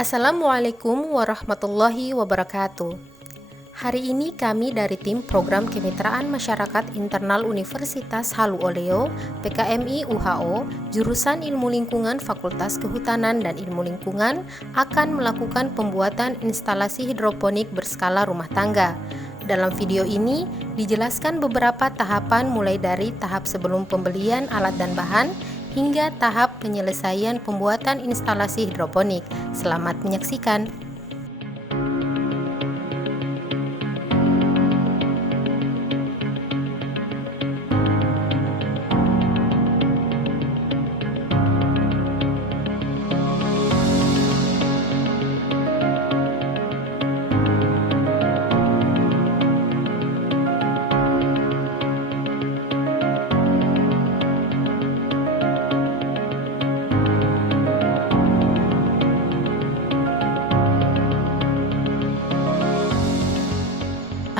Assalamualaikum warahmatullahi wabarakatuh. Hari ini kami dari tim Program Kemitraan Masyarakat Internal Universitas Halu Oleo, PKMI UHO, jurusan Ilmu Lingkungan Fakultas Kehutanan dan Ilmu Lingkungan akan melakukan pembuatan instalasi hidroponik berskala rumah tangga. Dalam video ini dijelaskan beberapa tahapan mulai dari tahap sebelum pembelian alat dan bahan hingga tahap penyelesaian pembuatan instalasi hidroponik. Selamat menyaksikan.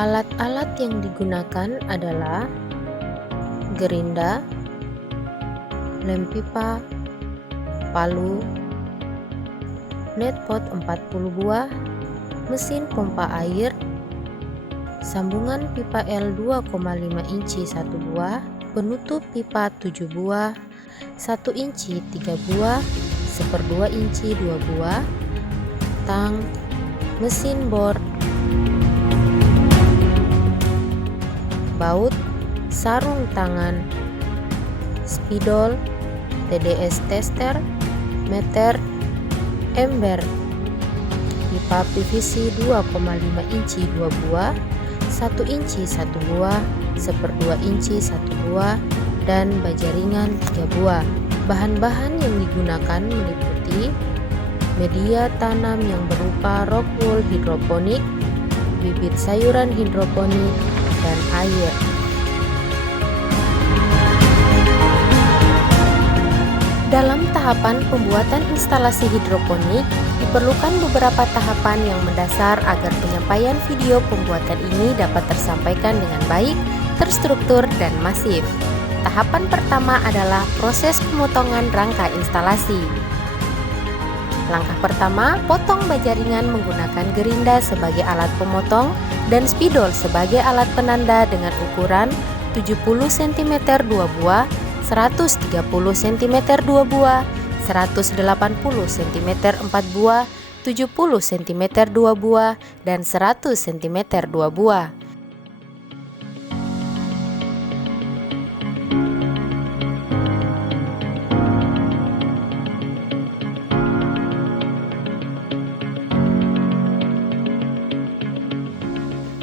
Alat-alat yang digunakan adalah gerinda, lem pipa, palu, netpot 40 buah, mesin pompa air, sambungan pipa L 2,5 inci 1 buah, penutup pipa 7 buah, 1 inci 3 buah, 1/2 inci 2 buah, tang, mesin bor, baut, sarung tangan, spidol, TDS tester, meter, ember, pipa PVC 2,5 inci 2 buah, 1 inci 1 buah, 1/2 inci 1 buah, dan baja ringan 3 buah. Bahan-bahan yang digunakan meliputi media tanam yang berupa rock wool hidroponik, bibit sayuran hidroponik, dan air. Dalam tahapan pembuatan instalasi hidroponik, diperlukan beberapa tahapan yang mendasar agar penyampaian video pembuatan ini dapat tersampaikan dengan baik, terstruktur, dan masif. Tahapan pertama adalah proses pemotongan rangka instalasi. Langkah pertama, potong baja ringan menggunakan gerinda sebagai alat pemotong dan spidol sebagai alat penanda dengan ukuran 70 cm 2 buah, 130 cm 2 buah, 180 cm 4 buah, 70 cm 2 buah, dan 100 cm 2 buah.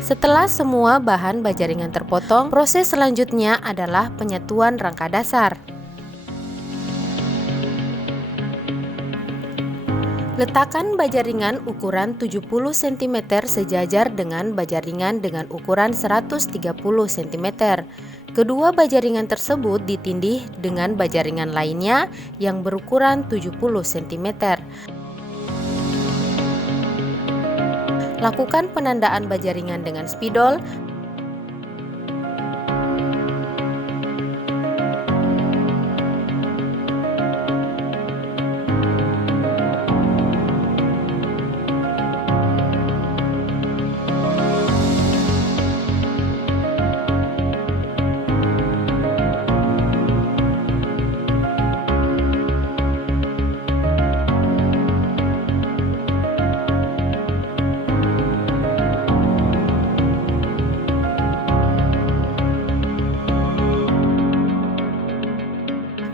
Setelah semua bahan baja ringan terpotong, proses selanjutnya adalah penyatuan rangka dasar. Letakkan baja ringan ukuran 70 cm sejajar dengan baja ringan dengan ukuran 130 cm. Kedua baja ringan tersebut ditindih dengan baja ringan lainnya yang berukuran 70 cm. Lakukan penandaan baja ringan dengan spidol.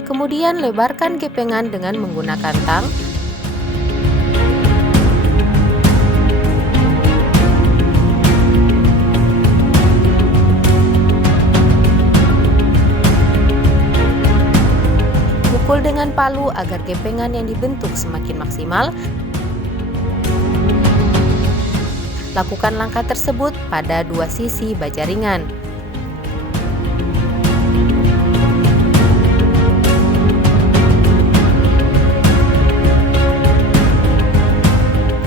Kemudian lebarkan gepengan dengan menggunakan tang. Pukul dengan palu agar gepengan yang dibentuk semakin maksimal. Lakukan langkah tersebut pada dua sisi baja ringan.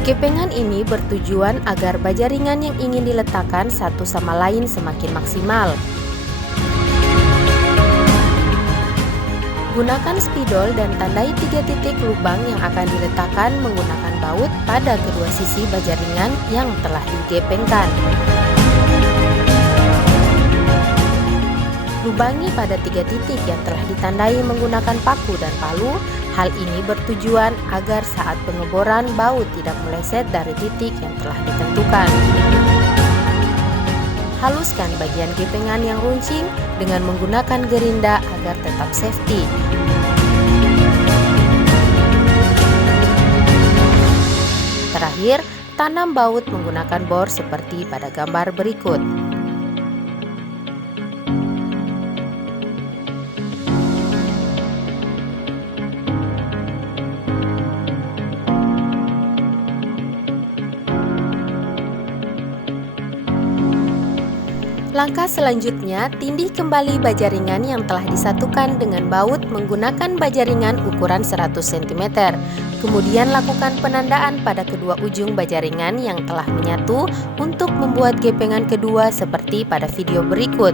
Gepengan ini bertujuan agar baja ringan yang ingin diletakkan satu sama lain semakin maksimal. Gunakan spidol dan tandai 3 titik lubang yang akan diletakkan menggunakan baut pada kedua sisi baja ringan yang telah digepengkan. Lubangi pada 3 titik yang telah ditandai menggunakan paku dan palu. Hal ini bertujuan agar saat pengeboran baut tidak meleset dari titik yang telah ditentukan. Haluskan bagian gepengan yang runcing dengan menggunakan gerinda agar tetap safety. Terakhir, tanam baut menggunakan bor seperti pada gambar berikut. Langkah selanjutnya, tindih kembali baja ringan yang telah disatukan dengan baut menggunakan baja ringan ukuran 100 cm. Kemudian lakukan penandaan pada kedua ujung baja ringan yang telah menyatu untuk membuat gepengan kedua seperti pada video berikut.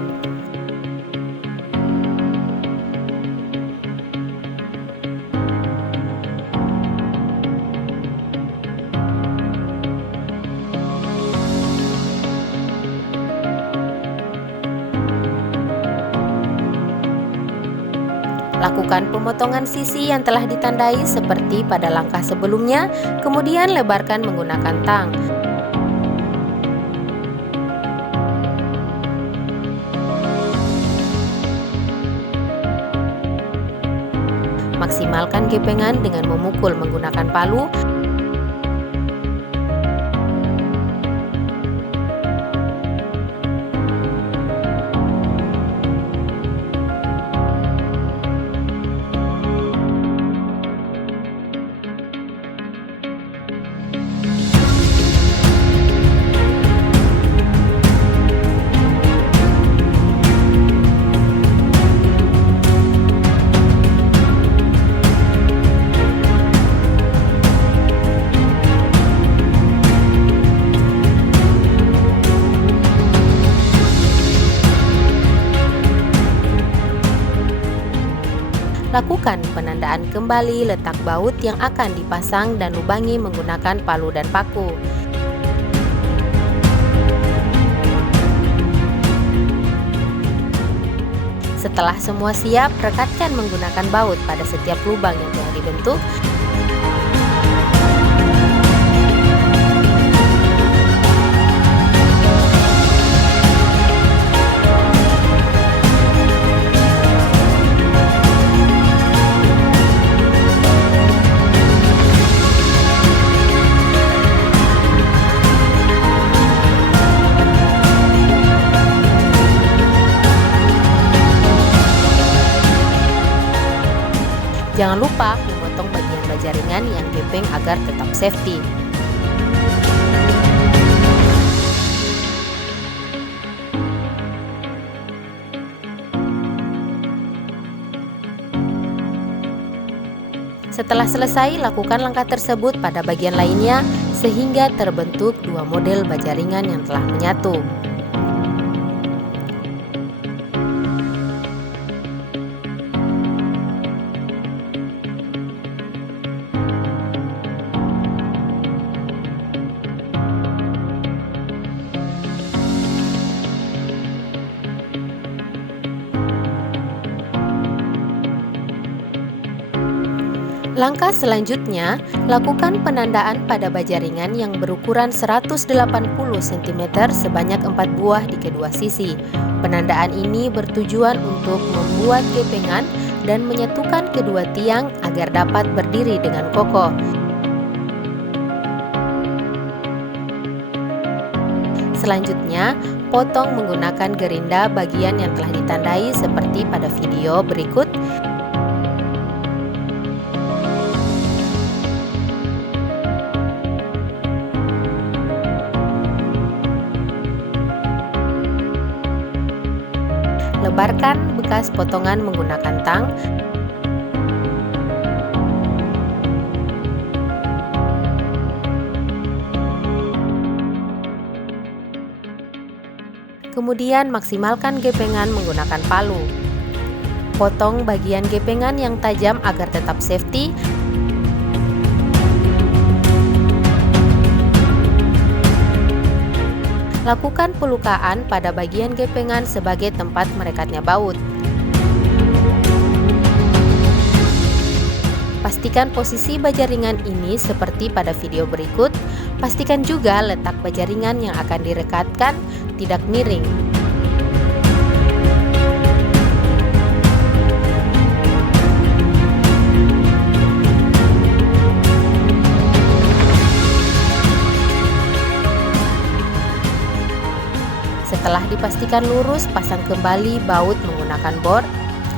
Lakukan pemotongan sisi yang telah ditandai seperti pada langkah sebelumnya, kemudian lebarkan menggunakan tang. Maksimalkan gepengan dengan memukul menggunakan palu. Lakukan penandaan kembali letak baut yang akan dipasang dan lubangi menggunakan palu dan paku. Setelah semua siap, rekatkan menggunakan baut pada setiap lubang yang telah dibentuk. Jangan lupa memotong bagian baja ringan yang gepeng agar tetap safety. Setelah selesai, lakukan langkah tersebut pada bagian lainnya sehingga terbentuk dua model baja ringan yang telah menyatu. Langkah selanjutnya, lakukan penandaan pada baja ringan yang berukuran 180 cm sebanyak 4 buah di kedua sisi. Penandaan ini bertujuan untuk membuat gepengan dan menyatukan kedua tiang agar dapat berdiri dengan kokoh. Selanjutnya, potong menggunakan gerinda bagian yang telah ditandai seperti pada video berikut. Lebarkan bekas potongan menggunakan tang. Kemudian maksimalkan gepengan menggunakan palu. Potong bagian gepengan yang tajam agar tetap safety. Lakukan pelukaan pada bagian gepengan sebagai tempat merekatnya baut. Pastikan posisi baja ringan ini seperti pada video berikut. Pastikan juga letak baja ringan yang akan direkatkan tidak miring. Setelah dipastikan lurus, pasang kembali baut menggunakan bor.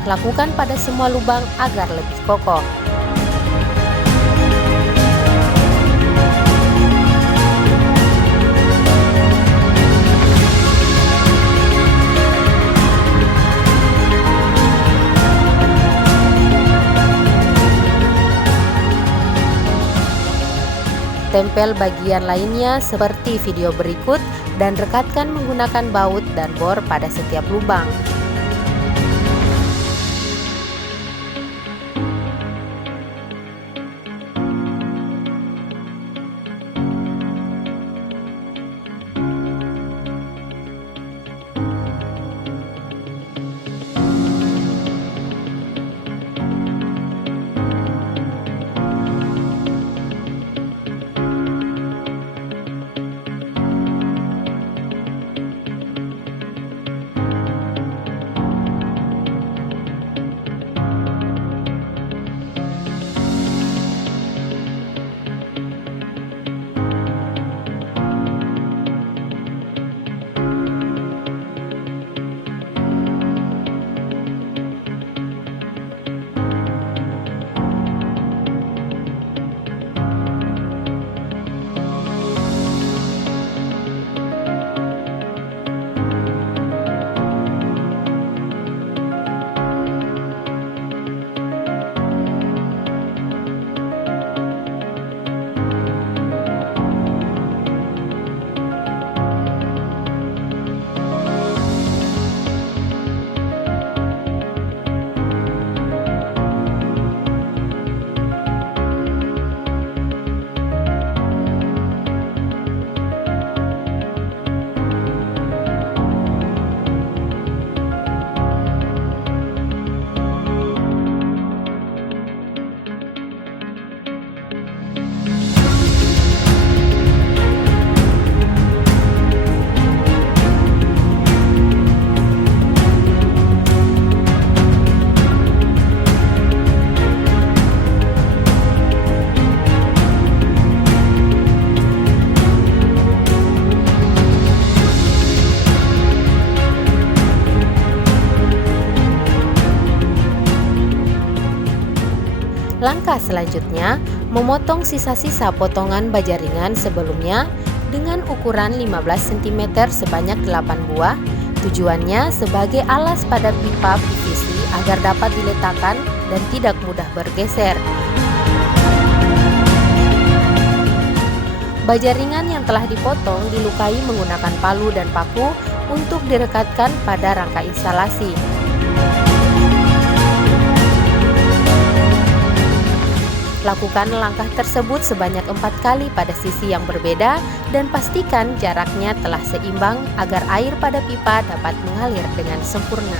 Lakukan pada semua lubang agar lebih kokoh. Tempel bagian lainnya seperti video berikut dan rekatkan menggunakan baut dan bor pada setiap lubang. Langkah selanjutnya, memotong sisa-sisa potongan baja ringan sebelumnya dengan ukuran 15 cm sebanyak 8 buah. Tujuannya sebagai alas pada pipa PVC agar dapat diletakkan dan tidak mudah bergeser. Baja ringan yang telah dipotong dilukai menggunakan palu dan paku untuk direkatkan pada rangka instalasi. Lakukan langkah tersebut sebanyak 4 kali pada sisi yang berbeda dan pastikan jaraknya telah seimbang agar air pada pipa dapat mengalir dengan sempurna.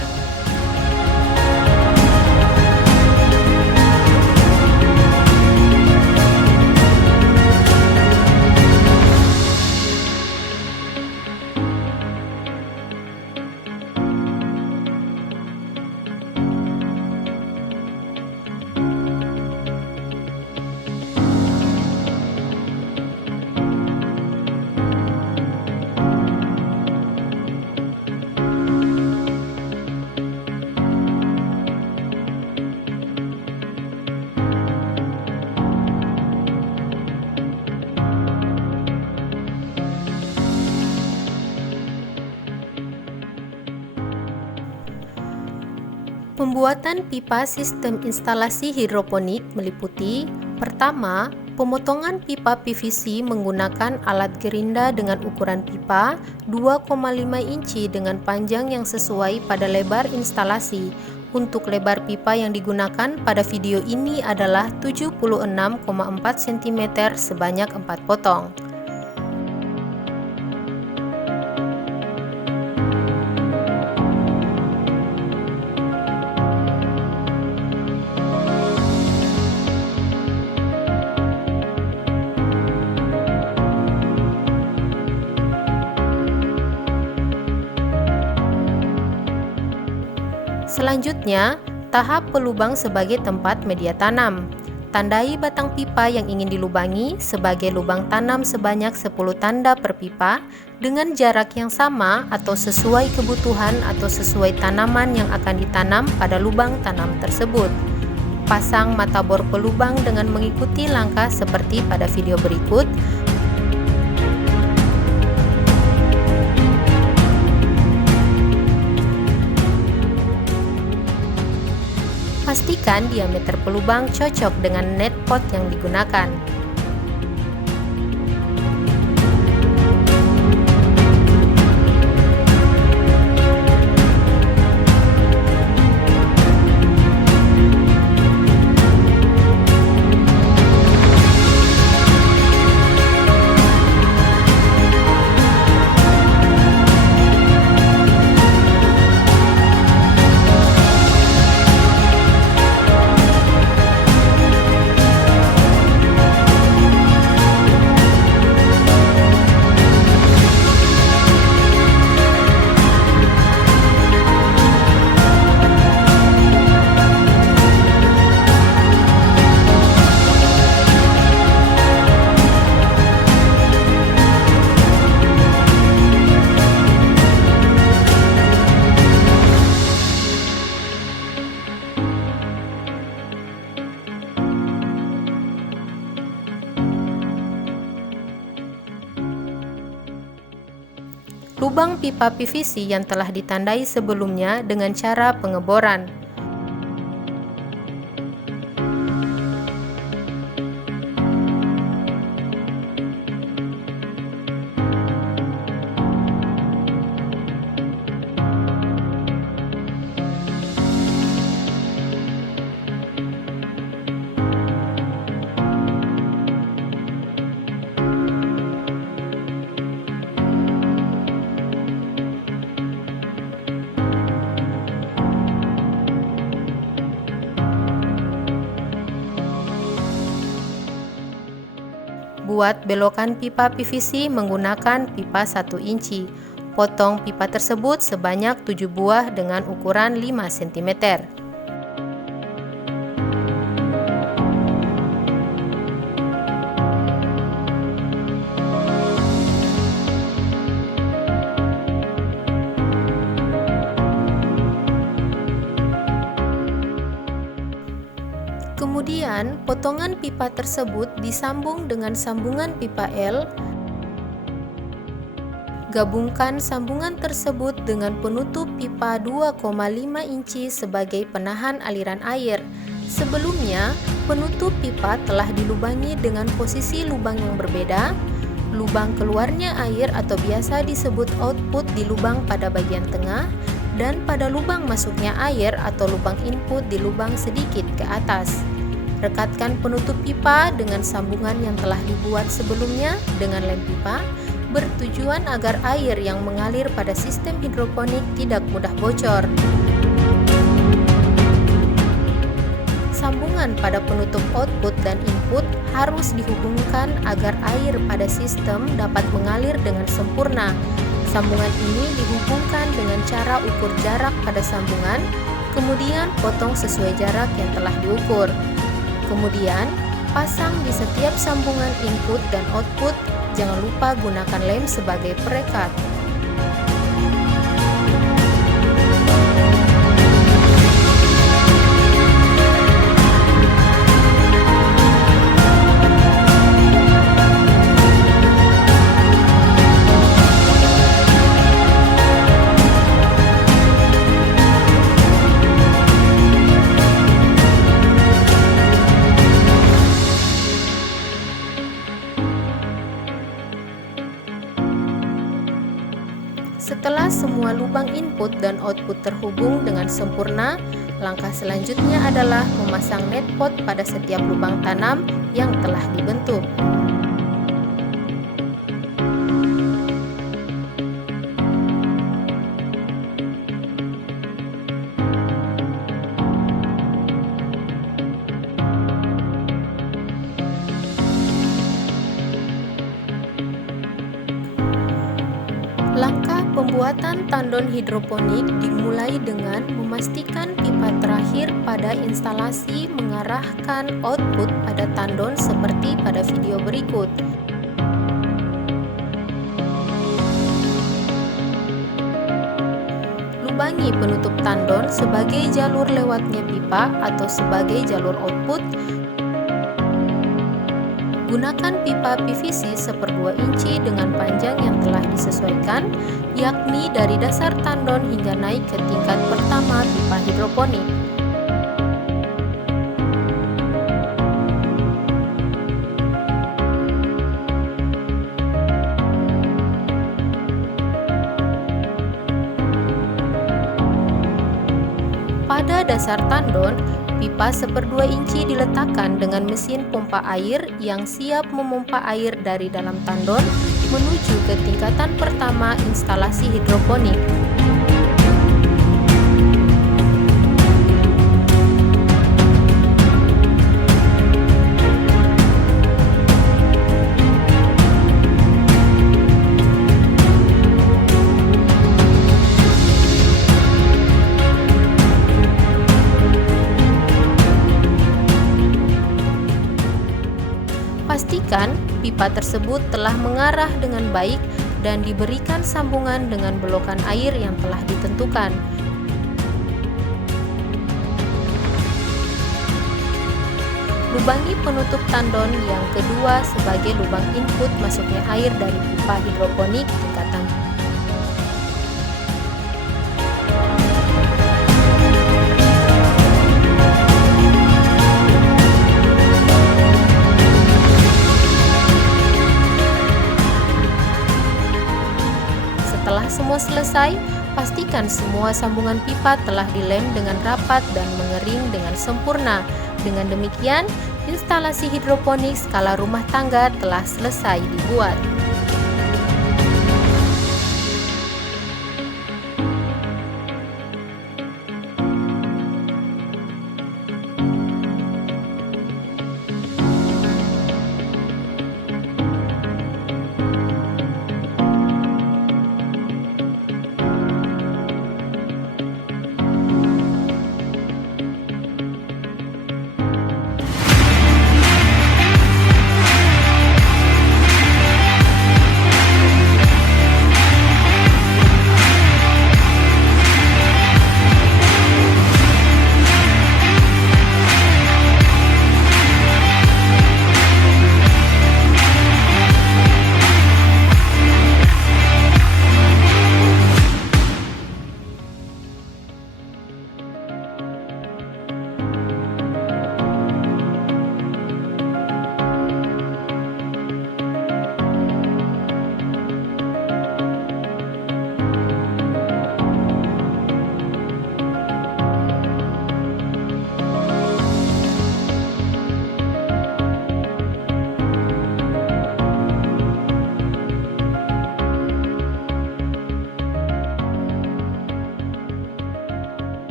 Pembuatan pipa sistem instalasi hidroponik meliputi: pertama, pemotongan pipa PVC menggunakan alat gerinda dengan ukuran pipa 2,5 inci dengan panjang yang sesuai pada lebar instalasi Untuk lebar pipa yang digunakan pada video ini adalah 76,4 cm sebanyak 4 potong. Selanjutnya, tahap pelubang sebagai tempat media tanam. Tandai batang pipa yang ingin dilubangi sebagai lubang tanam sebanyak 10 tanda per pipa dengan jarak yang sama atau sesuai kebutuhan atau sesuai tanaman yang akan ditanam pada lubang tanam tersebut. Pasang mata bor pelubang dengan mengikuti langkah seperti pada video berikut. Pastikan diameter pelubang cocok dengan net pot yang digunakan. Lubang pipa PVC yang telah ditandai sebelumnya dengan cara pengeboran. Buat belokan pipa PVC menggunakan pipa 1 inci. Potong pipa tersebut sebanyak 7 buah dengan ukuran 5 cm. Kemudian, potongan pipa tersebut disambung dengan sambungan pipa L. Gabungkan sambungan tersebut dengan penutup pipa 2,5 inci sebagai penahan aliran air. Sebelumnya, penutup pipa telah dilubangi dengan posisi lubang yang berbeda. Lubang keluarnya air atau biasa disebut output di lubang pada bagian tengah, dan pada lubang masuknya air atau lubang input di lubang sedikit ke atas. Rekatkan penutup pipa dengan sambungan yang telah dibuat sebelumnya dengan lem pipa, bertujuan agar air yang mengalir pada sistem hidroponik tidak mudah bocor. Sambungan pada penutup output dan input harus dihubungkan agar air pada sistem dapat mengalir dengan sempurna. Sambungan ini dihubungkan dengan cara ukur jarak pada sambungan, kemudian potong sesuai jarak yang telah diukur. Kemudian, pasang di setiap sambungan input dan output. Jangan lupa gunakan lem sebagai perekat. Setelah semua lubang input dan output terhubung dengan sempurna, Langkah selanjutnya adalah memasang net pot pada setiap lubang tanam yang telah dibentuk. Langkah pembuatan tandon hidroponik dimulai dengan memastikan pipa terakhir pada instalasi mengarahkan output pada tandon seperti pada video berikut. Lubangi penutup tandon sebagai jalur lewatnya pipa atau sebagai jalur output. Gunakan pipa PVC 1/2 inci dengan panjang yang telah disesuaikan, yakni dari dasar tandon hingga naik ke tingkat pertama pipa hidroponik. Pada dasar tandon, pipa 1/2 inci diletakkan dengan mesin pompa air yang siap memompa air dari dalam tandon menuju ke tingkatan pertama instalasi hidroponik. Pastikan pipa tersebut telah mengarah dengan baik dan diberikan sambungan dengan belokan air yang telah ditentukan. Lubangi penutup tandon yang kedua sebagai lubang input masuknya air dari pipa hidroponik tingkatan. Setelah semua selesai, pastikan semua sambungan pipa telah dilem dengan rapat dan mengering dengan sempurna. Dengan demikian, instalasi hidroponik skala rumah tangga telah selesai dibuat.